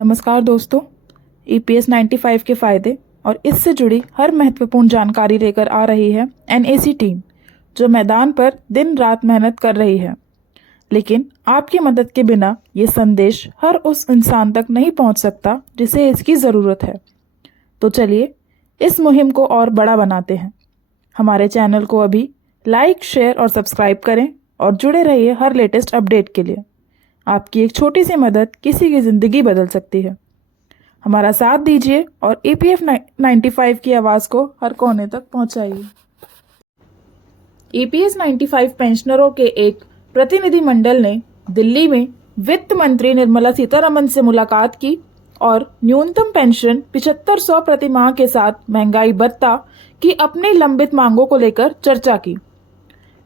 नमस्कार दोस्तों, EPS 95 के फ़ायदे और इससे जुड़ी हर महत्वपूर्ण जानकारी लेकर आ रही है NAC टीम, जो मैदान पर दिन रात मेहनत कर रही है। लेकिन आपकी मदद के बिना ये संदेश हर उस इंसान तक नहीं पहुंच सकता जिसे इसकी ज़रूरत है। तो चलिए इस मुहिम को और बड़ा बनाते हैं। हमारे चैनल को अभी लाइक, शेयर और सब्सक्राइब करें और जुड़े रहिए हर लेटेस्ट अपडेट के लिए। आपकी एक छोटी सी मदद किसी की ज़िंदगी बदल सकती है। हमारा साथ दीजिए और EPF 95 की आवाज़ को हर कोने तक पहुंचाइए। EPS 95 पेंशनरों के एक प्रतिनिधिमंडल ने दिल्ली में वित्त मंत्री निर्मला सीतारमण से मुलाकात की और न्यूनतम पेंशन 7500 प्रति माह के साथ महंगाई भत्ता की अपनी लंबित मांगों को लेकर चर्चा की।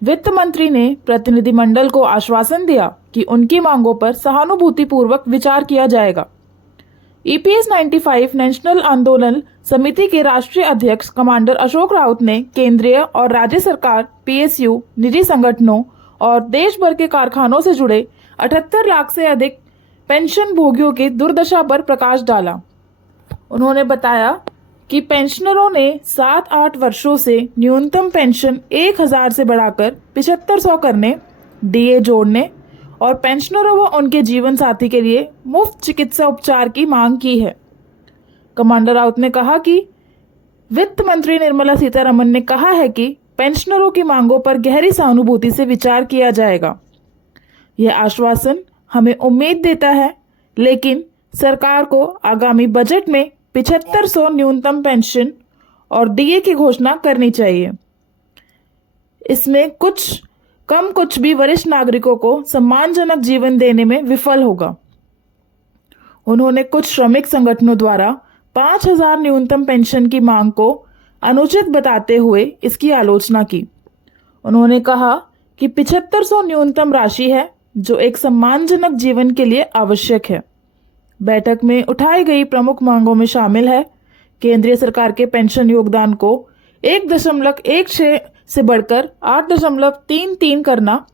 वित्त मंत्री ने प्रतिनिधिमंडल को आश्वासन दिया कि उनकी मांगों पर सहानुभूतिपूर्वक विचार किया जाएगा। EPS 95 नेशनल आंदोलन समिति के राष्ट्रीय अध्यक्ष कमांडर अशोक राउत ने केंद्रीय और राज्य सरकार, PSU, निजी संगठनों और देश भर के कारखानों से जुड़े 78 लाख से अधिक पेंशन भोगियों की दुर्दशा पर प्रकाश डाला। उन्होंने बताया कि पेंशनरों ने 7-8 वर्षों से न्यूनतम पेंशन 1000 से बढ़ाकर 7500 करने, DA जोड़ने और पेंशनरों व उनके जीवन साथी के लिए मुफ्त चिकित्सा उपचार की मांग की है। कमांडर राउत ने कहा कि वित्त मंत्री निर्मला सीतारमण ने कहा है कि पेंशनरों की मांगों पर गहरी सहानुभूति से विचार किया जाएगा। यह आश्वासन हमें उम्मीद देता है, लेकिन सरकार को आगामी बजट में 7500 न्यूनतम पेंशन और DA की घोषणा करनी चाहिए। इसमें कुछ भी वरिष्ठ नागरिकों को सम्मानजनक जीवन देने में विफल होगा। उन्होंने कुछ श्रमिक संगठनों द्वारा 5000 न्यूनतम पेंशन की मांग को अनुचित बताते हुए इसकी आलोचना की। उन्होंने कहा कि 7500 न्यूनतम राशि है जो एक सम्मानजनक जीवन के लिए आवश्यक है। बैठक में उठाई गई प्रमुख मांगों में शामिल है केंद्रीय सरकार के पेंशन योगदान को 1.16 से बढ़कर 8.33 करना,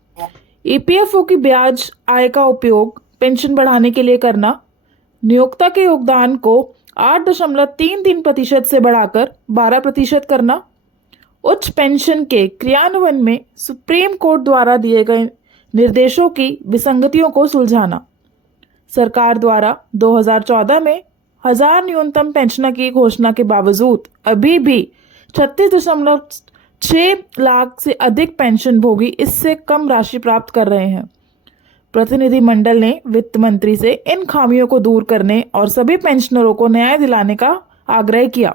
EPFO की ब्याज आय का उपयोग पेंशन बढ़ाने के लिए करना, नियोक्ता के योगदान को 8.33% से बढ़ाकर 12% करना, उच्च पेंशन के क्रियान्वयन में सुप्रीम कोर्ट द्वारा दिए गए निर्देशों की विसंगतियों को सुलझाना। सरकार द्वारा 2014 में 1000 न्यूनतम पेंशन की घोषणा के बावजूद अभी भी 36.6 लाख से अधिक पेंशन भोगी इससे कम राशि प्राप्त कर रहे हैं। प्रतिनिधिमंडल ने वित्त मंत्री से इन खामियों को दूर करने और सभी पेंशनरों को न्याय दिलाने का आग्रह किया।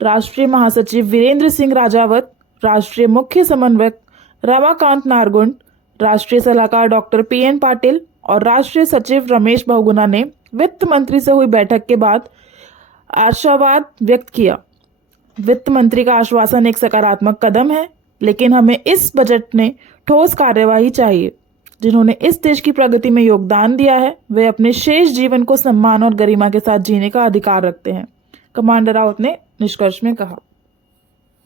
राष्ट्रीय महासचिव वीरेंद्र सिंह राजावत, राष्ट्रीय मुख्य समन्वयक रमाकांत नारगुंड, राष्ट्रीय सलाहकार डॉक्टर PN पाटिल और राष्ट्रीय सचिव रमेश बहुगुणा ने वित्त मंत्री से हुई बैठक के बाद आशावाद व्यक्त किया। वित्त मंत्री का आश्वासन एक सकारात्मक कदम है, लेकिन हमें इस बजट में ठोस कार्यवाही चाहिए। जिन्होंने इस देश की प्रगति में योगदान दिया है, वे अपने शेष जीवन को सम्मान और गरिमा के साथ जीने का अधिकार रखते हैं, कमांडर राउत ने निष्कर्ष में कहा।